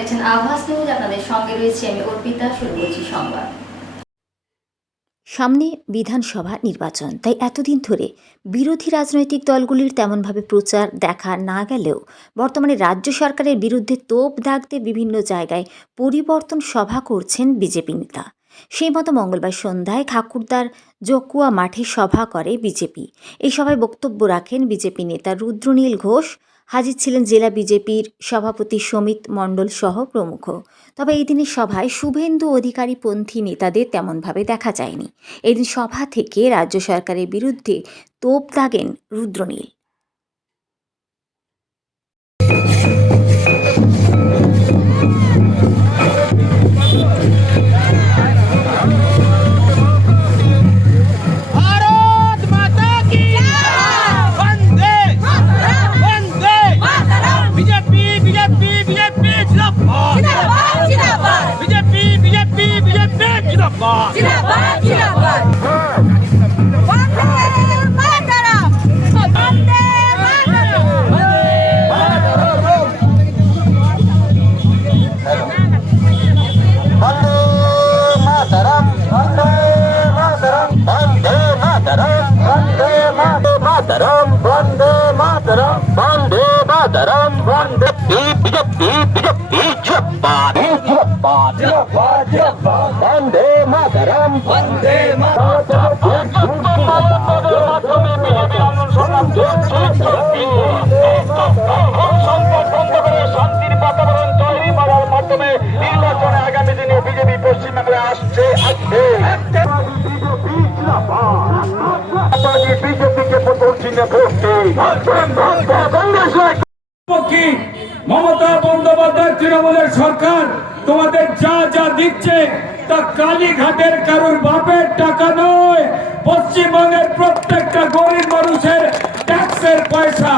দেখছেন আভাস নিউজ। আপনাদের সঙ্গে রয়েছে আমি অর্পিতা। শুরু করছি সংবাদ। সামনে বিধানসভা নির্বাচন, তাই এতদিন ধরে বিরোধী রাজনৈতিক দলগুলির তেমনভাবে প্রচার দেখা না গেলেও বর্তমানে রাজ্য সরকারের বিরুদ্ধে তোপ দাগতে বিভিন্ন জায়গায় পরিবর্তন সভা করছেন বিজেপি নেতা। সেই মতো মঙ্গলবার সন্ধ্যায় ঠাকুরদার জকুয়া মাঠে সভা করে বিজেপি। এই সভায় বক্তব্য রাখেন বিজেপি নেতা রুদ্রনীল ঘোষ। হাজির ছিলেন জেলা বিজেপির সভাপতি সমিত মণ্ডল সহ প্রমুখ। তবে এই দিনের সভায় শুভেন্দু অধিকারী পন্থী নেতাদের তেমনভাবে দেখা যায়নি। এদিন সভা থেকে রাজ্য সরকারের বিরুদ্ধে তোপ দাগেন রুদ্রনীল। শান্তির বাতাবরণ তৈরি করার মাধ্যমে নির্বাচনে আগামী দিনে বিজেপি পশ্চিমবঙ্গে আসছে। বিজেপিকে প্রথম চিহ্নে ভোটে মমতা বন্দ্যোপাধ্যায় তৃণমূলের সরকার তোমাদের যা যা দিচ্ছে তা কালীঘাটের কারোর বাপের টাকা নয়, পশ্চিমবঙ্গের প্রত্যেকটা গরিব মানুষের ট্যাক্সের পয়সা।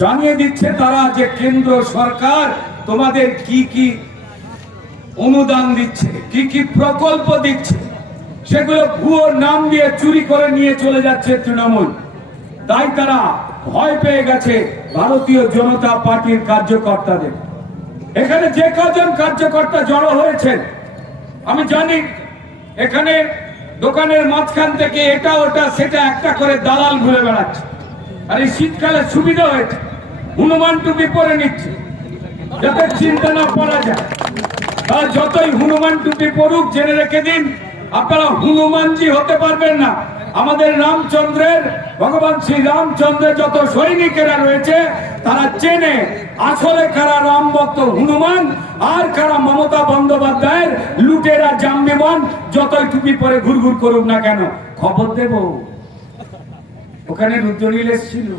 জানিয়ে দিচ্ছে তারা যে কেন্দ্র সরকার তোমাদের কি কি অনুদান দিচ্ছে, কি কি প্রকল্প দিচ্ছে, সেগুলো ভুয়ো নাম দিয়ে চুরি করে নিয়ে চলে যাচ্ছে তৃণমূল। তাই তারা ভয় পেয়ে গেছে ভারতীয় জনতা পার্টির কার্যকর্তাদের। এখানে যে কজন কার্যকর্তা জড়ো হয়েছেন আমি জানি, এখানে দোকানের মাঝখান থেকে এটা ওটা সেটা একটা করে দালাল ঘুরে বেড়াচ্ছে। আর এই শীতকালে সুবিধা হয়েছে, হনুমান টুপি পরে নিচ্ছে যাতে চিন্তা না করা যায়। আর যতই হনুমান টুপি পড়ুক, জেনে রেখে দিন আপনারা হনুমানজি হতে পারবেন না। আমাদের রামচন্দ্রের, ভগবান শ্রী রামচন্দ্রের যত সৈনিকেরা রয়েছে তারা চেনে আসলে কারা রাম ভক্ত হনুমান আর কারা মমতা বন্দ্যোপাধ্যায়ের লুটেরা জাম্বিমান। যতই টুপি পরে ঘুরঘুর করুক না কেন, খবর দেব। ওখানে রুদ্রনীল এসেছিল,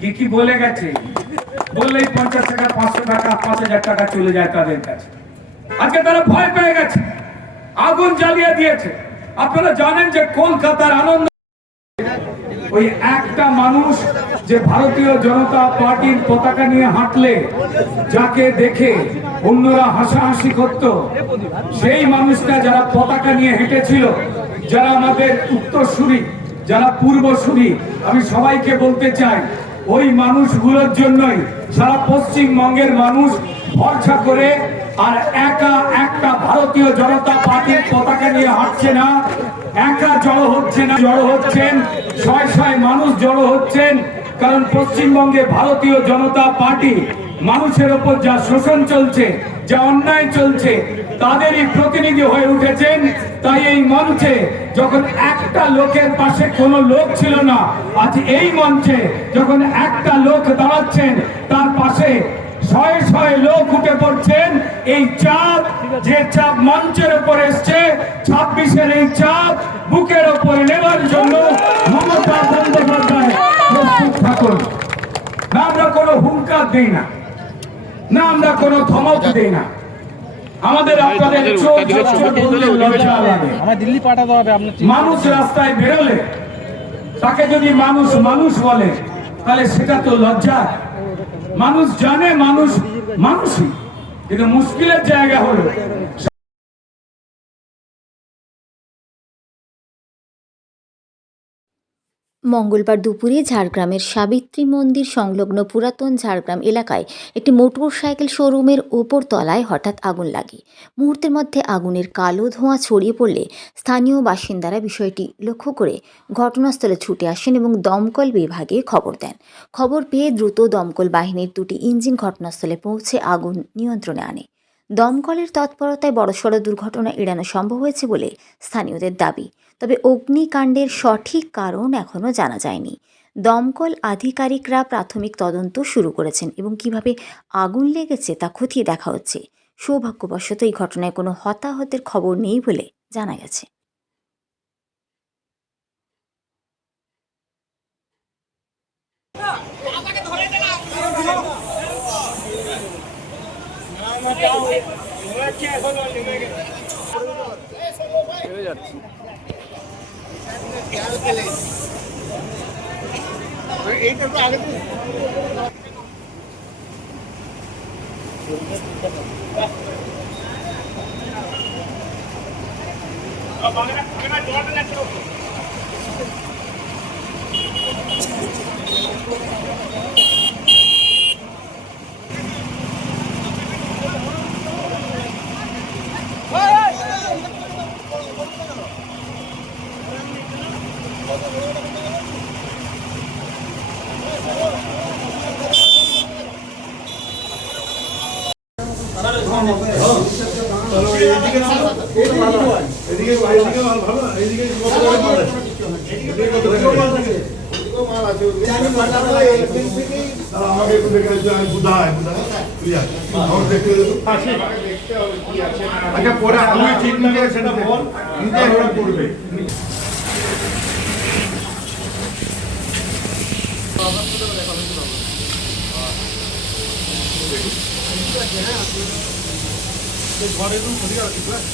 কি কি বলে গেছে, বললেই 50 টাকা 500 টাকা 5000 টাকা চলে যায় তাদের কাছে। আজকে তারা ভয় পেয়ে গেছে, আগুন জ্বালিয়ে দিয়েছে। আপনারা জানেন যে কলকাতার আনন্দ ওই একটা মানুষ যে ভারতীয় জনতা পার্টির পতাকা নিয়ে হাঁটলে যাকে দেখে অন্যরা হাসাহাসি করত, সেই মানুষটা যারা পতাকা নিয়ে হেঁটেছিল, যারা আমাদের উত্তরসূরি, যারা পূর্বসূরি, আমি সবাইকে বলতে চাই ওই মানুষগুলোর জন্যই সারা পশ্চিমবঙ্গের মানুষ ভরসা করে আর একা একটা ভারতীয় জনতা পার্টির পতাকা নিয়ে হাঁটছে না, একা জড়ো হচ্ছে না, জড়ো হচ্ছেন শয় শয় মানুষ জড়ো হচ্ছেন। কারণ পশ্চিমবঙ্গে ভারতীয় জনতা পার্টি মানুষের ওপর যা শোষণ চলছে, যা অন্যায় চলছে, তাদেরই প্রতিনিধি হয়ে উঠেছেন। তাই এই মঞ্চে যখন একটা লোকের পাশে কোনো লোক ছিল না, আজ এই মঞ্চে যখন একটা লোক দাঁড়াচ্ছেন তার পাশে শয়ে শয়ে লোক উঠে পড়ছেন। এই চাপ, যে চাপ মঞ্চের উপর এসছে, 26-এর এই চাপ বুকের উপরে নেওয়ার জন্য মমতা বন্দ্যোপাধ্যায় প্রস্তুত থাকুন। না আমরা কোনো হুঙ্কার দিই না, না আমরা কোনো ধমক দিই না। আমাদের আপনাদের লজ্জা লাগে। মানুষ রাস্তায় বেরোলে তাকে যদি মানুষ মানুষ বলে তাহলে সেটা তো লজ্জা। মানুষ জানে মানুষ মানুষই, কিন্তু মুশকিলের জায়গা হলো মঙ্গলবার দুপুরে ঝাড়গ্রামের সাবিত্রী মন্দির সংলগ্ন পুরাতন ঝাড়গ্রাম এলাকায় একটি মোটরসাইকেল শোরুমের ওপর তলায় হঠাৎ আগুন লাগে। মুহূর্তের মধ্যে আগুনের কালো ধোঁয়া ছড়িয়ে পড়লে স্থানীয় বাসিন্দারা বিষয়টি লক্ষ্য করে ঘটনাস্থলে ছুটে আসেন এবং দমকল বিভাগে খবর দেন। খবর পেয়ে দ্রুত দমকল বাহিনীর দুটি ইঞ্জিন ঘটনাস্থলে পৌঁছে আগুন নিয়ন্ত্রণে আনে। দমকলের তৎপরতায় বড়সড় দুর্ঘটনা এড়ানো সম্ভব হয়েছে বলে স্থানীয়দের দাবি। তবে অগ্নিকাণ্ডের সঠিক কারণ এখনও জানা যায়নি। দমকল আধিকারিকরা প্রাথমিক তদন্ত শুরু করেছেন এবং কিভাবে আগুন লেগেছে তা খতিয়ে দেখা হচ্ছে। সৌভাগ্যবশত এই ঘটনায় কোনো হতাহতের খবর নেই বলে জানা গেছে। আমাকে একটু দেখে আমি বুধায় আচ্ছা পরে আমি ঠিক না করে সেটা বল নিজে ওরা করবে।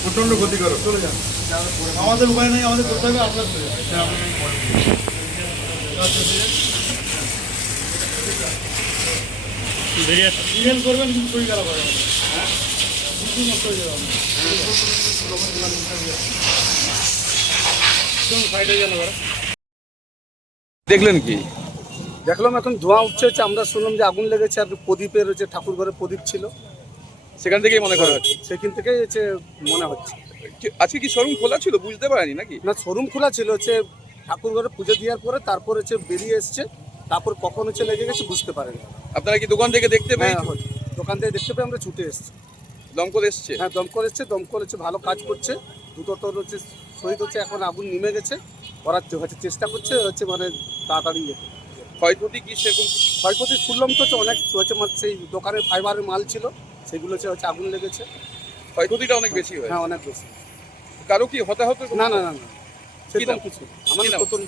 প্রচন্ড ক্ষতিকারক চলে যান আমাদের উপায় নেই আমাদের করতে হবে আপনার ইমেল করবেন কিন্তু শরীর খারাপ হবে দেখলেন কি? দেখলাম এখন ধোঁয়া উঠছে হচ্ছে, আমরা শুনলাম যে আগুন লেগেছে আর প্রদীপের হচ্ছে ঠাকুর ঘরে প্রদীপ ছিল, সেখান থেকেই মনে করা হচ্ছে। সেখান থেকেই হচ্ছে মনে হচ্ছে। আজকে কি শোরুম খোলা ছিল বুঝতে পারিনি নাকি? না, শোরুম খোলা ছিল, হচ্ছে ঠাকুর ঘরে পুজো দেওয়ার পরে তারপর হচ্ছে বেরিয়ে এসছে, তারপর কখন হচ্ছে লেগে গেছে বুঝতে পারেনি। আপনারা কি দোকান থেকে দেখতে পেয়ে? হ্যাঁ, দোকান থেকে দেখতে পেয়ে আমরা ছুটে এসেছি। দমকল এসছে? হ্যাঁ, দমকল এসছে, দমকল হচ্ছে ভালো কাজ করছে, দ্রুত হচ্ছে শহীদ হচ্ছে, এখন আগুন নেমে গেছে, ওরা হচ্ছে চেষ্টা করছে হচ্ছে মানে তাড়াতাড়ি যেতে। ক্ষয়ক্ষতি কি সেরকম? ক্ষয়ক্ষতি শুনলাম তো হচ্ছে অনেক হচ্ছে, মানে সেই দোকানের ফাইবারের মাল ছিল সেগুলো হচ্ছে আগুন লেগেছে। ক্ষয়ক্ষতিটা অনেক বেশি হয়? হ্যাঁ, অনেক বেশি। কারো কি হতাহত? না না না না, সেরকম নাম? কিছু আমার কি নাম? নতুন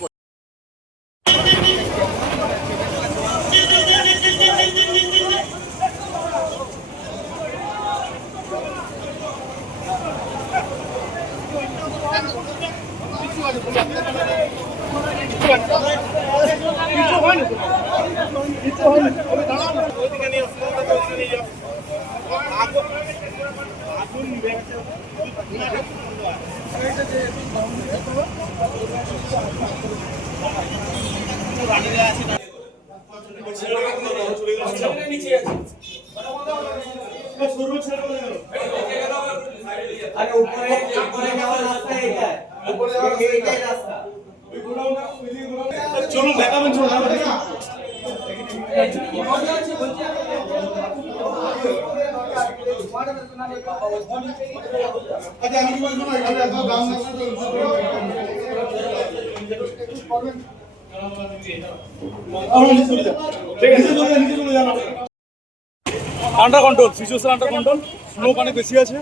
চলুন দেখাবেন, চলুন আচ্ছা আমি বলবো না এখানে এত দাম না under control, situation under control, smoke অনেক বেশি আছে।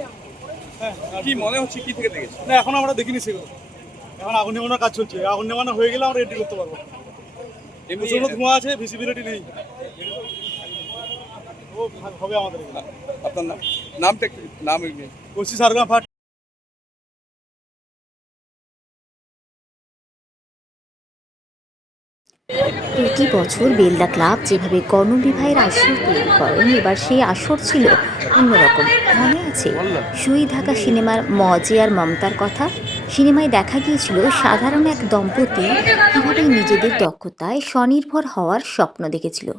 হ্যাঁ, কি মনে হচ্ছে কি থেকে দেখেছে? না এখন আমরা দেখিনি সেগুলো, এখন আগুন নেমানোর কাজ চলছে, আগুন নেমানো হয়ে গেলে আমরা এন্ট্রি করতে পারবো। এমনি প্রচন্ড ধোঁয়া আছে, ভিজিবিলিটি নেই, ও হবে আমাদের। আপনার নামটা কি? নাম ওসি ঝাড়গ্রাম ফায়ার। প্রতি বছর বেলদা ক্লাব যেভাবে গণবিবাহের আসর তৈরি করেন, এবার সেই আসর ছিল অন্যরকম। মনে আছে শহীদ ঢাকা সিনেমার মজে আর মমতার কথা? সিনেমায় দেখা গিয়েছিল সাধারণ এক দম্পতি কীভাবে নিজেদের দক্ষতায় স্বনির্ভর হওয়ার স্বপ্ন দেখেছিল।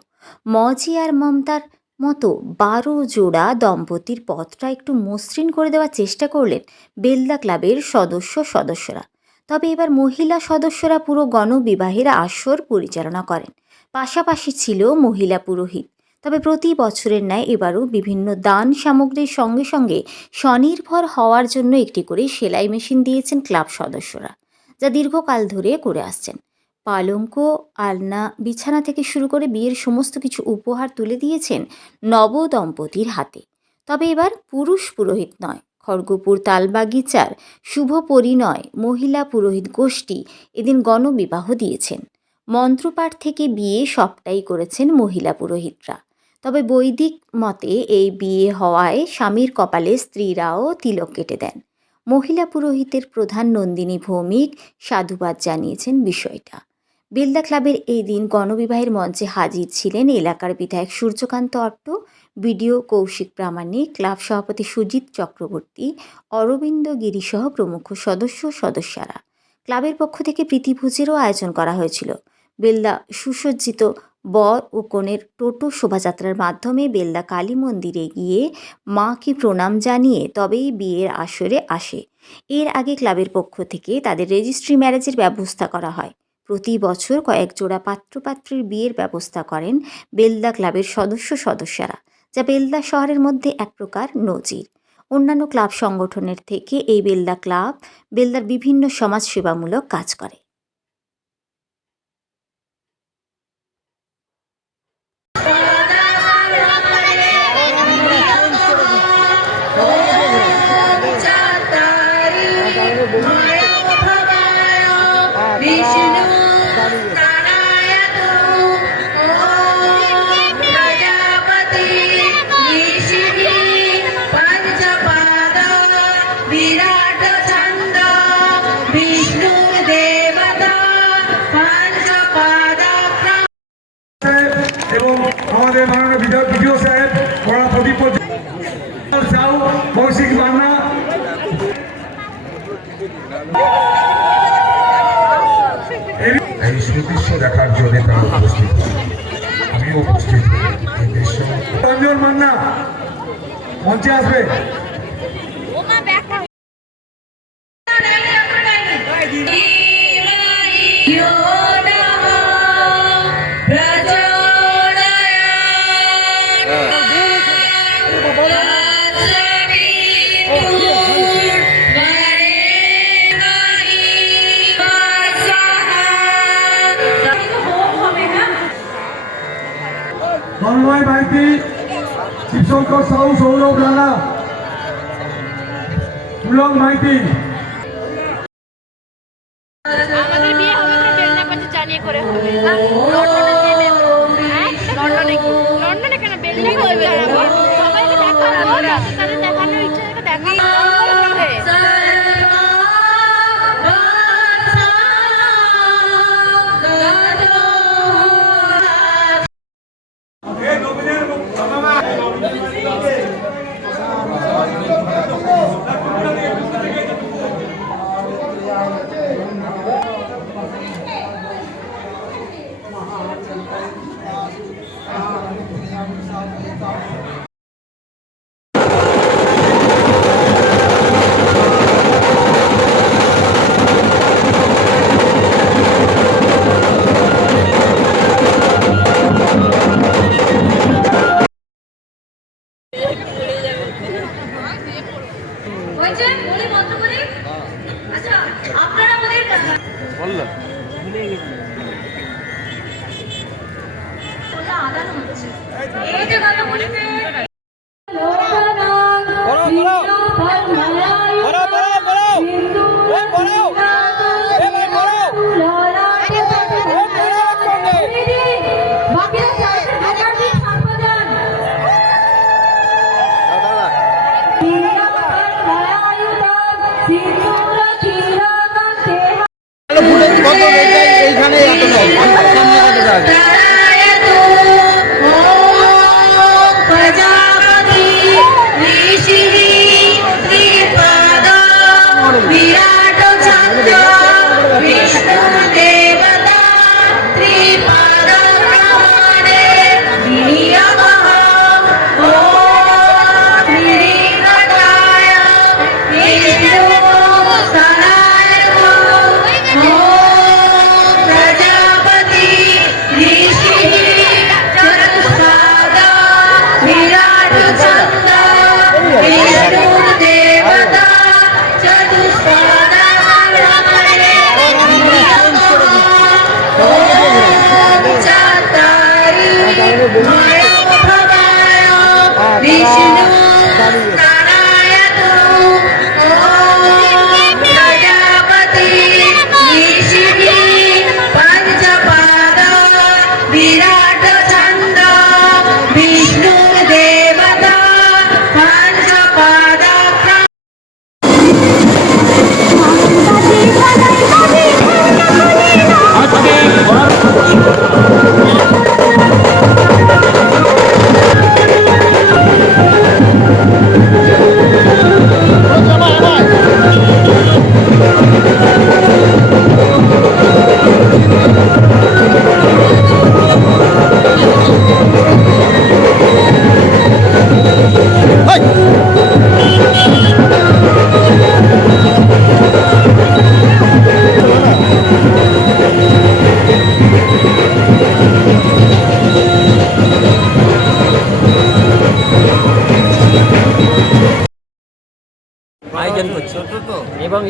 মজি আর মমতার মতো 12 জোড়া দম্পতির পথটা একটু মসৃণ করে দেওয়ার চেষ্টা করলেন বেলদা ক্লাবের সদস্যরা। তবে এবার মহিলা সদস্যরা পুরো গণবিবাহের আসর পরিচালনা করেন, পাশাপাশি ছিল মহিলা পুরোহিত। তবে প্রতি বছরের ন্যায় এবারও বিভিন্ন দান সামগ্রীর সঙ্গে সঙ্গে স্বনির্ভর হওয়ার জন্য একটি করে সেলাই মেশিন দিয়েছেন ক্লাব সদস্যরা, যা দীর্ঘকাল ধরে করে আসছেন। পালঙ্ক, আলনা, বিছানা থেকে শুরু করে বিয়ের সমস্ত কিছু উপহার তুলে দিয়েছেন নবদম্পতির হাতে। তবে এবার পুরুষ পুরোহিত নয়, খড়গপুর তালবাগিচার শুভ পরিণয় মহিলা পুরোহিত গোষ্ঠী এদিন গণবিবাহ দিয়েছেন। মন্ত্রপাঠ থেকে বিয়ে সবটাই করেছেন মহিলা পুরোহিতরা। তবে বৈদিক মতে এই বিয়ে হওয়ায় স্বামীর কপালে স্ত্রীরাও তিলক কেটে দেন। মহিলা পুরোহিতের প্রধান নন্দিনী ভৌমিক সাধুবাদ জানিয়েছেন বিষয়টা। বেলদা ক্লাবের এই দিন গণবিবাহের মঞ্চে হাজির ছিলেন এলাকার বিধায়ক সূর্যকান্ত অট্ট, বিডিও কৌশিক প্রামাণিক, ক্লাব সভাপতি সুজিত চক্রবর্তী, অরবিন্দ গিরিসহ প্রমুখ সদস্যরা। ক্লাবের পক্ষ থেকে প্রীতিভোজেরও আয়োজন করা হয়েছিল। বেলদা সুসজ্জিত বর ও কনের টোটো শোভাযাত্রার মাধ্যমে বেলদা কালী মন্দিরে গিয়ে মাকে প্রণাম জানিয়ে তবেই বিয়ের আসরে আসে। এর আগে ক্লাবের পক্ষ থেকে তাদের রেজিস্ট্রি ম্যারেজের ব্যবস্থা করা হয়। প্রতি বছর কয়েক জোড়া পাত্রপাত্রীর বিয়ের ব্যবস্থা করেন বেলদা ক্লাবের সদস্যরা, যা বেলদা শহরের মধ্যে এক প্রকার নজির। অন্যান্য ক্লাব সংগঠনের থেকে এই বেলদা ক্লাব বেলদার বিভিন্ন সমাজসেবামূলক কাজ করে। এবং আমাদের মাননীয় বিধায়ক বিডিও সাহেব ওরা প্রদীপ সাউ কৌশিক মান্না এই সুদৃশ্য দেখার জন্য তারা উপস্থিত, আমি উপস্থিত। রঞ্জন মান্না মঞ্চে আসবে। তন্ময় মাইতি, শিবশঙ্কর সাউ, সৌরভ রানা, পুলক মাইতি। আমাদের বিয়ে হবে না বেলদা পাশে জানিয়ে করে হবে না, লন্ডনে কেন বেলদা পাশে জানাবো, সবাইকে দেখাবো, তাদের দেখানোর ইচ্ছা থেকে দেখাবো। বন্ধ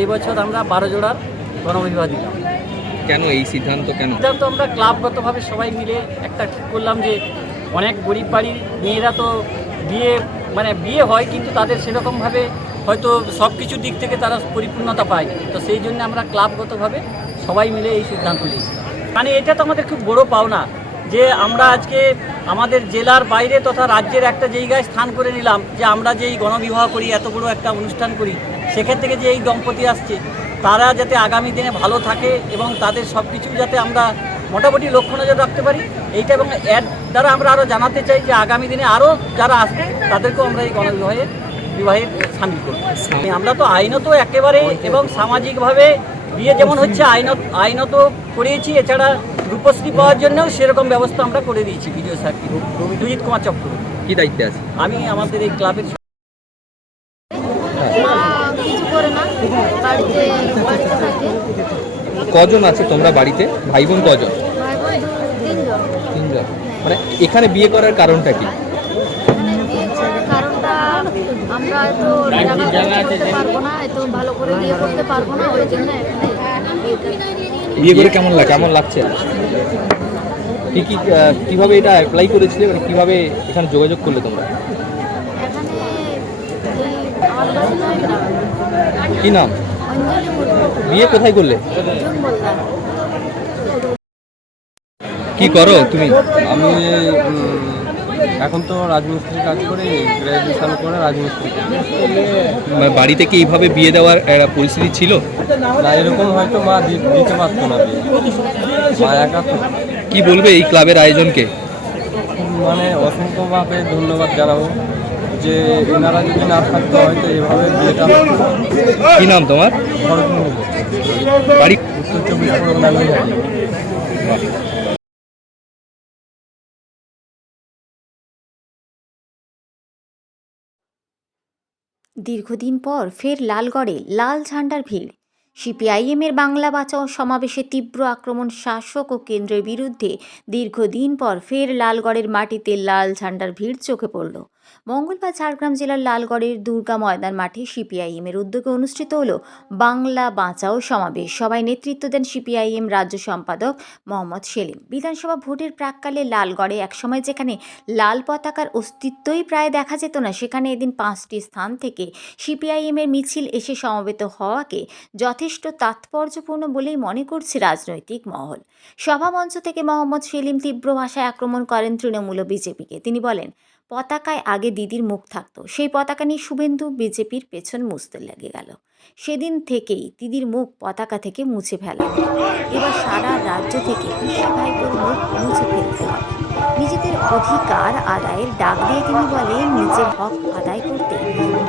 এবছর আমরা 12 জোড়ার গণবিবাহ দিলাম। কেন এই সিদ্ধান্ত কেন? সিদ্ধান্ত আমরা ক্লাবগতভাবে সবাই মিলে একটা ঠিক করলাম যে অনেক গরিব বাড়ির মেয়েরা তো বিয়ে হয়, কিন্তু তাদের সেরকমভাবে হয়তো সব কিছুর দিক থেকে তারা পরিপূর্ণতা পায়, তো সেই জন্য আমরা ক্লাবগতভাবে সবাই মিলে এই সিদ্ধান্ত নিয়েছিলাম। মানে এটা তো আমাদের খুব বড় পাওনা যে আমরা আজকে আমাদের জেলার বাইরে তথা রাজ্যের একটা জায়গায় স্থান করে নিলাম, যে আমরা যে এই গণবিবাহ করি, এত বড় একটা অনুষ্ঠান করি, সেখান থেকে যে এই দম্পতি আসছে তারা যাতে আগামী দিনে ভালো থাকে এবং তাদের সব কিছু যাতে আমরা মোটামুটি লক্ষ্য নজর রাখতে পারি, এইটা। এবং এর দ্বারা আমরা আরও জানাতে চাই যে আগামী দিনে আরও যারা আসবে তাদেরকেও আমরা এই বিবাহে সামিল করব। আমরা তো আইনত একেবারে এবং সামাজিকভাবে বিয়ে যেমন হচ্ছে আইনত করিয়েছি, এছাড়া রূপশ্রী পাওয়ার জন্যও সেরকম ব্যবস্থা আমরা করে দিয়েছি বিডিও স্যারকে। রঞ্জিত কুমার চক্রবর্তী। কি দায়িত্বে আছে? আমি আমাদের এই ক্লাবের কিছু করে না, বাড়িতে থাকে। কজন আছে তোমরা বাড়িতে? ভাই বোন কজন? ভাই বোন 3 জন। মানে এখানে বিয়ে করার কারণটা কি? এখানে বিয়ে করার কারণটা আমরা তো টাকা করতে পারবো না, এত ভালো করে বিয়ে করতে পারবো না, ওই জন্য বিয়ে করে কেমন লাগছে? কিভাবে এটা অ্যাপ্লাই করেছিলে, মানে কিভাবে এখানে যোগাযোগ করলে তোমরা? এখানে আমার বাড়ি কি নাম? অঞ্জলি মুর্মু। বিয়ে কোথায় করলে? জুন বললাম। কি করো তুমি? আমি এখন তো রাজমিস্ত্রির কাজ করি, গ্র্যাজুয়েশন করে রাজমিস্ত্রি। মানে বাড়িতে কি এইভাবে বিয়ে দেওয়ার পরিস্থিতি ছিল না? এরকম হয়তো মা দিতে পারতো না বিয়ে, মা একা তো। কি বলবে এই ক্লাবের আয়োজনকে? মানে অসংখ্যভাবে ধন্যবাদ জানাবো যে এনারা যদি না থাকতো হয়তো এভাবে বিয়েটা। কি নাম তোমার? বাড়ি? উত্তর 24 পরগনা। দীর্ঘদিন পর ফের লালগড়ে লাল ঝান্ডার ভিড়। সিপিআইএমের বাংলা বাঁচাও সমাবেশে তীব্র আক্রমণ শাসক ও কেন্দ্রের বিরুদ্ধে। দীর্ঘদিন পর ফের লালগড়ের মাটিতে লাল ঝান্ডার ভিড় চোখে পড়ল। মঙ্গলবার ঝাড়গ্রাম জেলার লালগড়ের দুর্গা ময়দান মাঠে সিপিআইএমের উদ্যোগে অনুষ্ঠিত হল বাংলা বাঁচাও সমাবেশ। সভায় নেতৃত্ব দেন সিপিআইএম রাজ্য সম্পাদক মোহাম্মদ সেলিম। বিধানসভা ভোটের প্রাক্কালে লালগড়ে একসময় যেখানে লাল পতাকার অস্তিত্বই প্রায় দেখা যেত না, সেখানে এদিন 5টি স্থান থেকে সিপিআইএমের মিছিল এসে সমবেত হওয়াকে যথেষ্ট তাৎপর্যপূর্ণ বলেই মনে করছে রাজনৈতিক মহল। সভামঞ্চ থেকে মোহাম্মদ সেলিম তীব্র ভাষায় আক্রমণ করেন তৃণমূল ও বিজেপিকে। তিনি বলেন, পতাকায় আগে দিদির মুখ থাকতো, সেই পতাকা নিয়ে শুভেন্দু বিজেপির পেছন মুছতে লেগে গেল। সেদিন থেকেই দিদির মুখ পতাকা থেকে মুছে ফেলা হলো। এবার সারা রাজ্য থেকে পিসি ভাইপোর মুখ মুছে ফেলতে হবে। নিজেদের অধিকার আদায়ের ডাক দিয়ে তিনি বলেন, নিজের হক আদায় করতে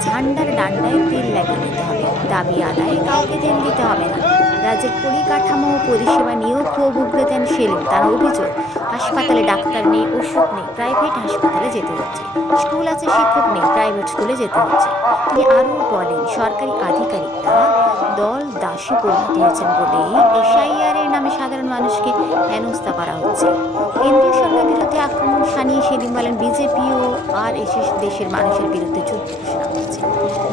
ঝান্ডার ডান্ডায় তেল লাগিয়ে দিতে হবে, দাবি আদায়ে কাউকে তেল দিতে হবে না। রাজ্যের পরিকাঠামো ও পরিষেবা নিয়েও ক্ষোভ উগরে দেন সেলিম। তার অভিযোগ, হাসপাতালে ডাক্তার নেই, ওষুধ নেই, প্রাইভেট হাসপাতালে যেতে হচ্ছে। স্কুল আছে, শিক্ষক নেই, প্রাইভেট স্কুলে যেতে হচ্ছে। তিনি আরও বলেন, সরকারি আধিকারিকরা দল দাসে পরিণত হয়েছেন বলেই এসআইআরের নামে সাধারণ মানুষকে হেনস্থা করা হচ্ছে। কেন্দ্রীয় সরকারের বিরুদ্ধে আক্রমণ শানিয়ে সেলিম বলেন, বিজেপি ও RSS দেশের মানুষের বিরুদ্ধে যুদ্ধ ঘোষণা করছে।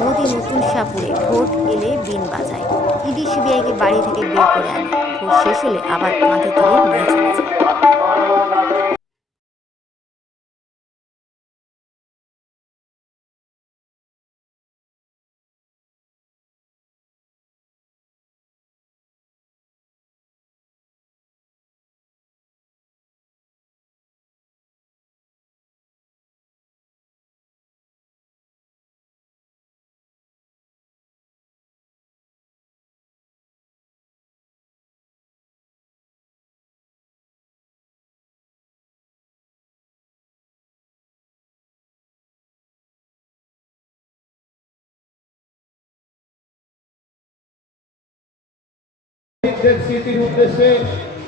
মোদি নতুন সাপুরে ভোট এলে বিন বাজায়, ইডি সিবিআইকে বাড়ি থেকে বের করে আনে, ভোট শেষ হলে আবার কাঁধে তুলে নিয়ে চলে যায়। স্মৃতির উদ্দেশ্যে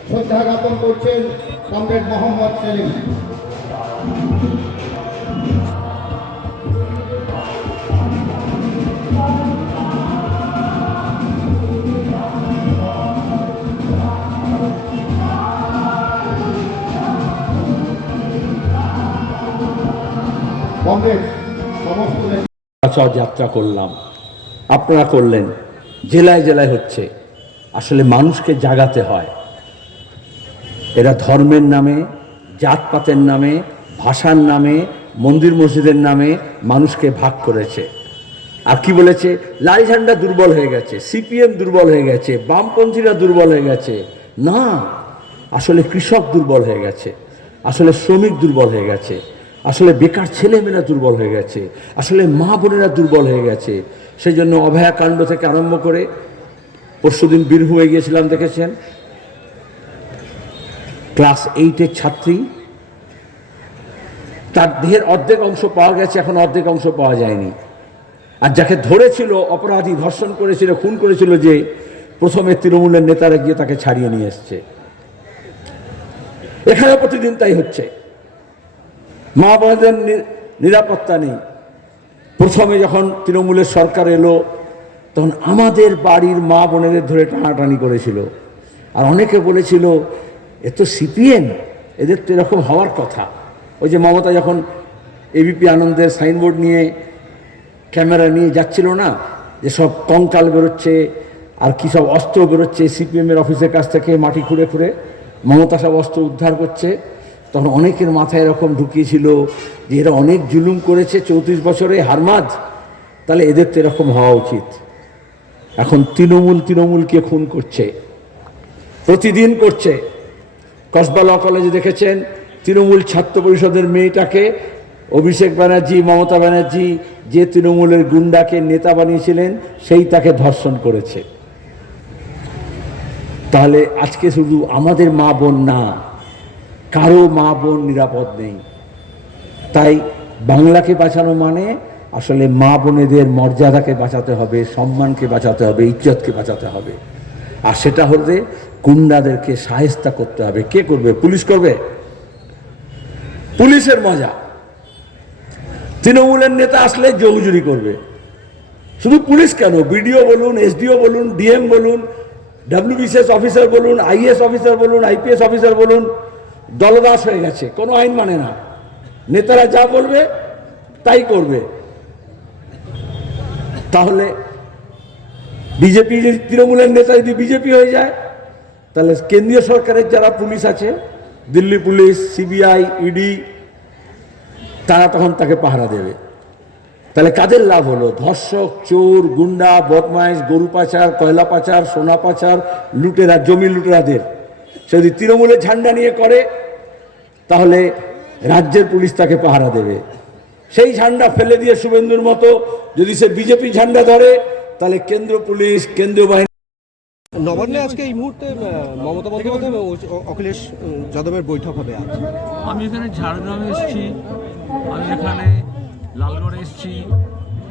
শ্রদ্ধা জ্ঞাপন করছেন কমরেড মোহাম্মদ সেলিম। কমরেড সমস্ত যাত্রা করলাম, আপনারা করলেন, জেলায় জেলায় হচ্ছে। আসলে মানুষকে জাগাতে হয়। এরা ধর্মের নামে, জাতপাতের নামে, ভাষার নামে, মন্দির মসজিদের নামে মানুষকে ভাগ করেছে। আর কি বলেছে, লাল ঝান্ডা দুর্বল হয়ে গেছে, সিপিএম দুর্বল হয়ে গেছে, বামপন্থীরা দুর্বল হয়ে গেছে। না, আসলে কৃষক দুর্বল হয়ে গেছে, আসলে শ্রমিক দুর্বল হয়ে গেছে, আসলে বেকার ছেলেমেয়েরা দুর্বল হয়ে গেছে, আসলে মা বোনেরা দুর্বল হয়ে গেছে। সেই জন্য অভয়াকাণ্ড থেকে আরম্ভ করে পরশুদিন বীরভূমে গিয়েছিলাম, দেখেছেন ক্লাস 8-এর ছাত্রী, তার দেহের অর্ধেক অংশ পাওয়া গেছে, এখন অর্ধেক অংশ পাওয়া যায়নি। আর যাকে ধরেছিল অপরাধী, ধর্ষণ করেছিল, খুন করেছিল, যে প্রথমে তৃণমূলের নেতারা গিয়ে তাকে ছাড়িয়ে নিয়ে এসছে। এখানে প্রতিদিন তাই হচ্ছে। মা বোনদের নিরাপত্তা নেই। প্রথমে যখন তৃণমূলের সরকার এলো তখন আমাদের বাড়ির মা বোনেদের ধরে টানাটানি করেছিল। আর অনেকে বলেছিল এ তো সিপিএম, এদের তো এরকম হওয়ার কথা। ওই যে মমতা যখন এবিপি আনন্দের সাইনবোর্ড নিয়ে ক্যামেরা নিয়ে যাচ্ছিল না, যে সব কঙ্কাল বেরোচ্ছে আর কী সব অস্ত্র বেরোচ্ছে সিপিএমের অফিসের কাছ থেকে, মাটি খুঁড়ে খুঁড়ে মমতা সব অস্ত্র উদ্ধার করছে, তখন অনেকের মাথায় এরকম ঢুকিয়েছিল যে এরা অনেক জুলুম করেছে 34 বছরে, হারমাদ, তাহলে এদের তো এরকম হওয়া উচিত। এখন তৃণমূলকে খুন করছে, প্রতিদিন করছে। কসবা ল কলেজে দেখেছেন তৃণমূল ছাত্র পরিষদের মেয়েটাকে অভিষেক ব্যানার্জি, মমতা ব্যানার্জি যে তৃণমূলের গুন্ডাকে নেতা বানিয়েছিলেন, সেই তাকে ধর্ষণ করেছে। তাহলে আজকে শুধু আমাদের মা বোন না, কারো মা বোন নিরাপদ নেই। তাই বাংলাকে বাঁচানো মানে আসলে মা বোনেদের মর্যাদাকে বাঁচাতে হবে, সম্মানকে বাঁচাতে হবে, ইজ্জতকে বাঁচাতে হবে। আর সেটা হলে গুন্ডাদেরকে শায়েস্তা করতে হবে। কে করবে? পুলিশ করবে? পুলিশের মজা। তৃণমূলের নেতা আসলে জহুজুরি করবে। শুধু পুলিশ কেন, বিডিও বলুন, এসডিও বলুন, ডিএম বলুন, WBCS অফিসার বলুন, IAS অফিসার বলুন, IPS অফিসার বলুন, দলদাস হয়ে গেছে, কোনো আইন মানে না। নেতারা যা বলবে তাই করবে। তাহলে বিজেপি, যদি তৃণমূলের নেতা যদি বিজেপি হয়ে যায়, তাহলে কেন্দ্রীয় সরকারের যারা পুলিশ আছে, দিল্লি পুলিশ, CBI, ED, তারা তখন তাকে পাহারা দেবে। তাহলে কাদের লাভ হলো? ধর্ষক, চোর, গুন্ডা, বদমাইশ, গরু পাচার, কয়লা পাচার, সোনা পাচার, লুটেরা, জমি লুটেরাদের সে যদি তৃণমূলের ঝান্ডা নিয়ে করে, তাহলে রাজ্যের পুলিশ তাকে পাহারা দেবে। সেই ঝান্ডা ফেলে দিয়ে শুভেন্দুর মতো যদি সে বিজেপি ঝান্ডা ধরে, তাহলে কেন্দ্র পুলিশ, কেন্দ্রীয় বাহিনী। নবান্নে আজকে এই মুহূর্তে মমতা বন্দ্যোপাধ্যায় এবং অখিলেশ যাদবের বৈঠক হবে আজ। আমি এখানে ঝাড়গ্রামে এসেছি, আমি এখানে লালগড়ে এসেছি,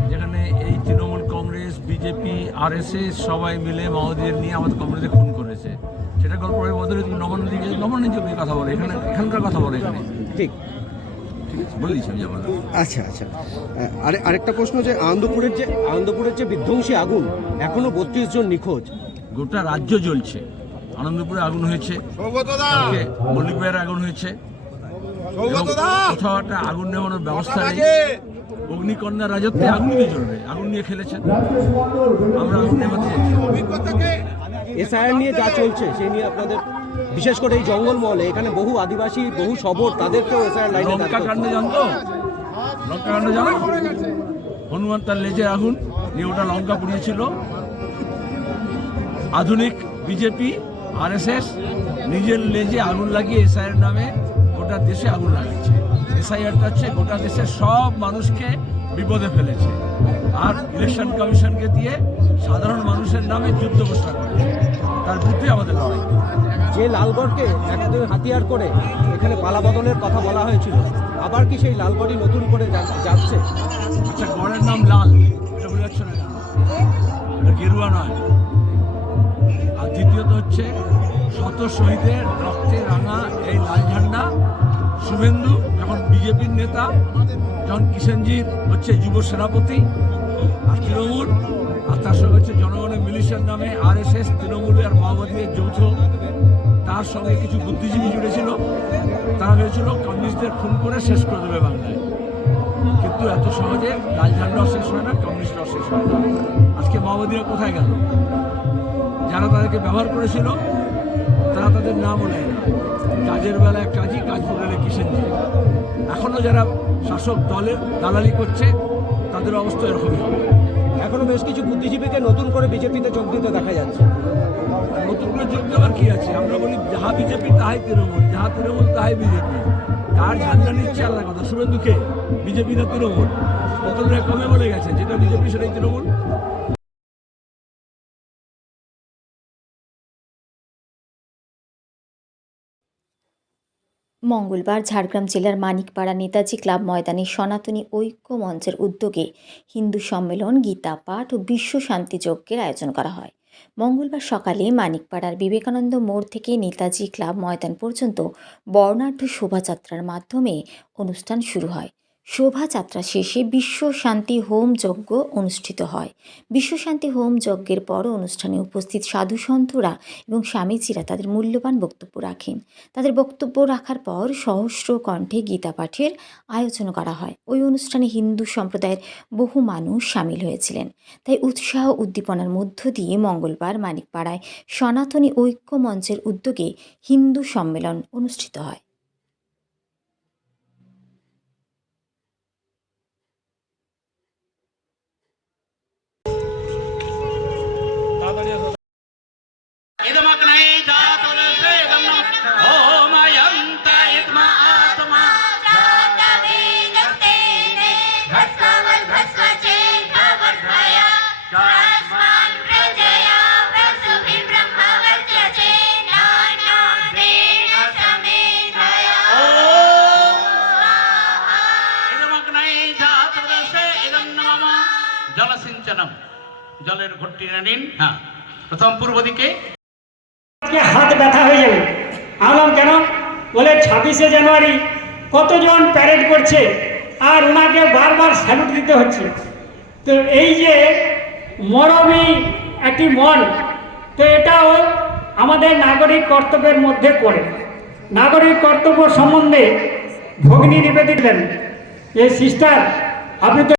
যেখানে এই তৃণমূল কংগ্রেস, বিজেপি, RSS সবাই মিলে মাওবাদীদের নিয়ে আমাদের কংগ্রেসে খুন করেছে। সেটা গল্পের বদলে তুমি নবান্ন নিয়ে কথা বলো, এখানকার কথা বলো এখানে। ঠিক বলিস আমি যাবো। আচ্ছা আচ্ছা, আরেকটা প্রশ্ন, যে আনন্দপুরের যে বিধ্বংসী আগুন, এখনো 32 জন নিখোঁজ। গোটা রাজ্য জ্বলছে। আনন্দপুরে আগুন হয়েছে, মল্লিক ভাইয়ের আগুন হয়েছে, কোথাও একটা আগুন নেওয়ানোর ব্যবস্থা নেই। অগ্নিকন্যার রাজত্বে আগুন নিয়ে জ্বলবে, আগুন নিয়ে খেলেছেন। আমরা আগুন নেওয়াতে SIR নিয়ে যা চলছে সেই নিয়ে আপনাদের, বিশেষ করে এই জঙ্গলমহলে, এখানে বহু আদিবাসী, বহু শবর, তাদেরকেও SIR লাইনে। লঙ্কাকাণ্ড জানতো? লঙ্কাকাণ্ড জানো? হনুমান তার লেজে আগুন নিয়ে ওটা লঙ্কা পুড়িয়েছিল। আধুনিক বিজেপি, RSS নিজের লেজে আগুন লাগিয়ে SIR নামে গোটা দেশে আগুন লাগিয়েছে। SIRটা হচ্ছে গোটা দেশের সব মানুষকে বিপদে ফেলেছে। আর ইলেকশন কমিশনকে দিয়ে সাধারণ মানুষের নামে যুদ্ধ ঘোষণা করেছে। তার বিরুদ্ধে আমাদের লড়াই। যে লালগড়কে একদম হাতিয়ার করে এখানে পালাবদলের কথা বলা হয়েছিল, আবার কি সেই লালগড়ই নতুন করে যাচ্ছে? আচ্ছা, গড়ের নাম লাল, এটা বোঝা যাচ্ছে না, এটা গেরুয়া নয়। আর দ্বিতীয়ত হচ্ছে শত শহীদের রক্তে রাঙা এই লাল ঝান্ডা। শুভেন্দু যখন বিজেপির নেতা, যখন কিষেনজির হচ্ছে যুব সেনাপতি, আর তৃণমূল, আর তার সঙ্গে হচ্ছে জনগণের মিলিশিয়ার নামে RSS, তৃণমূল আর মাওবাদীদের যৌথ, তার সঙ্গে কিছু বুদ্ধিজীবী জুড়েছিল। তারা ভেবেছিল কমিউনিস্টদের খুন করে শেষ করে দেবে বাংলায়। কিন্তু এত সহজে লাল ঝান্ডাও শেষ হয় না, কমিউনিস্টরাও শেষ হয় না। আজকে মাওবাদীরা কোথায় গেল? যারা তাদেরকে ব্যবহার করেছিল তারা তাদের নামও নেয় না। কাজের বেলায় কাজই, কাজ ফুরালে কিসের যে। এখনও যারা শাসক দলের দালালি করছে তাদের অবস্থা এরকমই হবে। এখনো বেশ কিছু বুদ্ধিজীবীকে নতুন করে বিজেপিতে যোগ দিতে দেখা যাচ্ছে। নতুন করে যোগ দেওয়ার কি আছে? আমরা বলি যাহা বিজেপি তাহাই তৃণমূল, যাহা তৃণমূল তাহাই বিজেপি। কার ঝান্ডা নিচ্ছে আল্লাহ কথা। শুভেন্দুকে বিজেপি না তৃণমূল? নতুনরা কমে বলে গেছে, যেটা বিজেপি সেটাই তৃণমূল। মঙ্গলবার ঝাড়গ্রাম জেলার মানিকপাড়া নেতাজি ক্লাব ময়দানে সনাতনী ঐক্য মঞ্চের উদ্যোগে হিন্দু সম্মেলন, গীতা পাঠ ও বিশ্ব শান্তি যজ্ঞের আয়োজন করা হয়। মঙ্গলবার সকালে মানিকপাড়ার বিবেকানন্দ মোড় থেকে নেতাজি ক্লাব ময়দান পর্যন্ত বর্ণাঢ্য শোভাযাত্রার মাধ্যমে অনুষ্ঠান শুরু হয়। শোভাযাত্রা শেষে বিশ্ব শান্তি হোম যজ্ঞ অনুষ্ঠিত হয়। বিশ্ব শান্তি হোম যজ্ঞের পর অনুষ্ঠানে উপস্থিত সাধু সন্তরা এবং স্বামীজিরা তাদের মূল্যবান বক্তব্য রাখেন। তাদের বক্তব্য রাখার পর সহস্র কণ্ঠে গীতা পাঠের আয়োজন করা হয়। ওই অনুষ্ঠানে হিন্দু সম্প্রদায়ের বহু মানুষ সামিল হয়েছিলেন। তাই উৎসাহ উদ্দীপনার মধ্য দিয়ে মঙ্গলবার মানিকপাড়ায় সনাতনী ঐক্য মঞ্চের উদ্যোগে হিন্দু সম্মেলন অনুষ্ঠিত হয়। জলসিঞ্চনম, জলের ঘট্টি নিন। হ্যাঁ, প্রথম পূর্ব দিকে হাত ব্যথা হয়ে যাবে। আলাম কেন? বলে 26শে জানুয়ারি কতজন প্যারেড করছে আর ওনাকে বারবার স্যালুট দিতে হচ্ছে। তো এই যে মরমী একটি মন, তো এটাও আমাদের নাগরিক কর্তব্যের মধ্যে পড়ে। নাগরিক কর্তব্য সম্বন্ধে ভগ্নী নিবেদিত দেন। এই সিস্টার, আপনি তো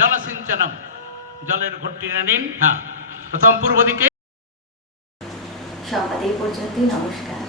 জলসিঞ্চনম, জলের ঘট্টি নিন। হ্যাঁ, প্রথম পূর্ব দিকে। সংবাদ এই পর্যন্তই। নমস্কার।